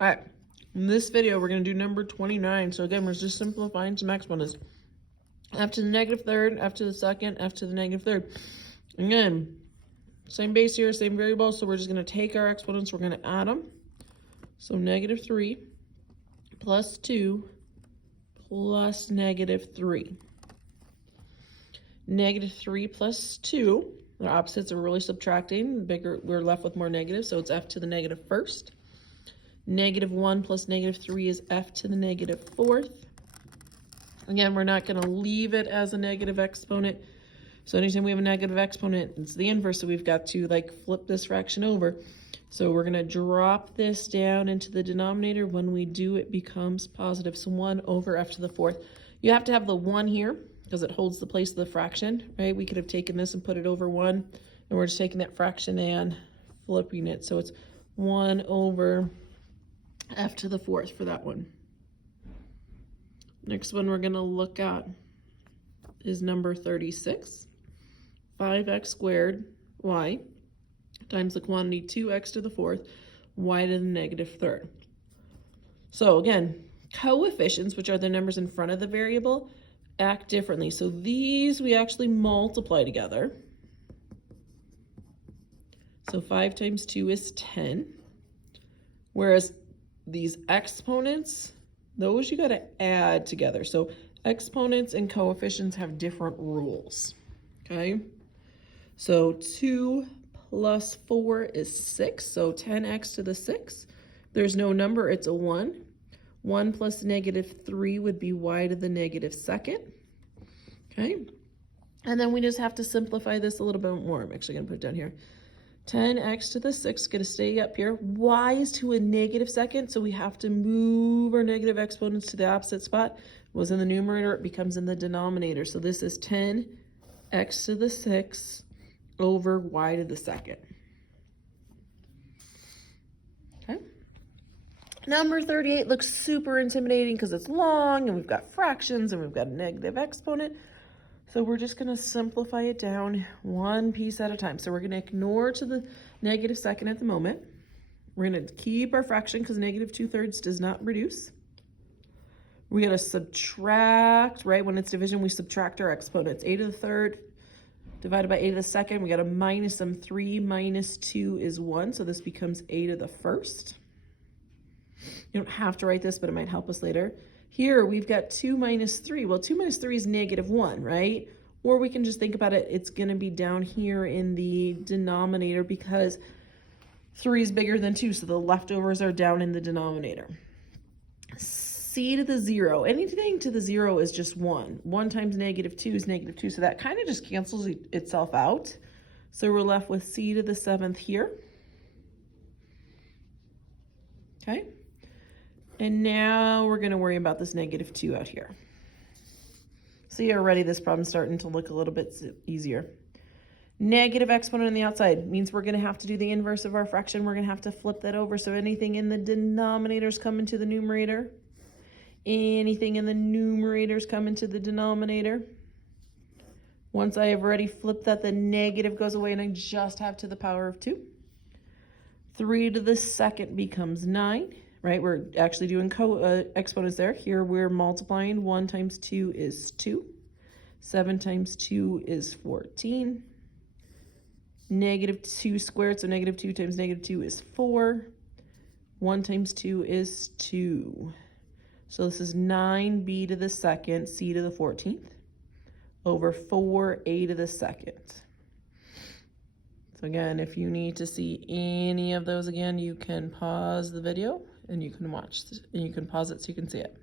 All right, in this video, we're going to do number 29. So again, we're just simplifying some exponents. F to the negative third, F to the second, F to the negative third. Again, same base here, same variable, so we're just going to take our exponents, we're going to add them. So negative 3 plus 2 plus negative 3. Negative 3 plus 2, their opposites are really subtracting. Bigger, we're left with more negatives, so it's F to the negative first. Negative 1 plus negative 3 is F to the negative fourth. Again, we're not going to leave it as a negative exponent. So anytime we have a negative exponent, it's the inverse. So we've got to like flip this fraction over. So we're going to drop this down into the denominator. When we do, it becomes positive. So 1 over F to the fourth. You have to have the 1 here because it holds the place of the fraction, right? We could have taken this and put it over 1. And we're just taking that fraction and flipping it. So it's 1 over F to the fourth for that one. Next one we're going to look at is number 36. 5x squared y times the quantity 2x to the fourth y to the negative third. So again, coefficients, which are the numbers in front of the variable, act differently. So these we actually multiply together. So 5 times 2 is 10. Whereas these exponents, those you got to add together. So exponents and coefficients have different rules, okay? So 2 plus 4 is 6, so 10x to the 6. There's no number, it's a 1. 1 plus negative 3 would be y to the negative second, okay? And then we just have to simplify this a little bit more. I'm actually going to put it down here. 10x to the 6 is going to stay up here. Y is to a negative second, so we have to move our negative exponents to the opposite spot. It was in the numerator, it becomes in the denominator. So this is 10x to the 6 over y to the second. Okay. Number 38 looks super intimidating because it's long and we've got fractions and we've got a negative exponent. So we're just going to simplify it down one piece at a time. So we're going to ignore to the negative second at the moment. We're going to keep our fraction because negative 2/3 does not reduce. We're going to subtract, right? When it's division, we subtract our exponents. A to the third divided by a to the second. We got to minus them. 3 minus 2 is 1. So this becomes a to the first. You don't have to write this, but it might help us later. Here we've got 2 minus 3. Well, 2 minus 3 is negative 1, right? Or we can just think about it, it's going to be down here in the denominator because 3 is bigger than 2, so the leftovers are down in the denominator. C to the 0. Anything to the 0 is just 1. 1 times negative 2 is negative 2, so that kind of just cancels itself out. So we're left with c to the 7th here. Okay. And now we're going to worry about this negative 2 out here. See, already this problem's starting to look a little bit easier. Negative exponent on the outside means we're going to have to do the inverse of our fraction. We're going to have to flip that over. So anything in the denominators come into the numerator. Anything in the numerators come into the denominator. Once I have already flipped that, the negative goes away and I just have to the power of 2. 3 to the second becomes 9. Right, we're actually doing exponents there. Here we're multiplying. 1 times 2 is 2. 7 times 2 is 14. Negative 2 squared, so negative 2 times negative 2 is 4. 1 times 2 is 2. So this is 9b to the second, c to the 14th, over 4a to the second. So again, if you need to see any of those again, you can pause the video and you can watch, and you can pause it so you can see it.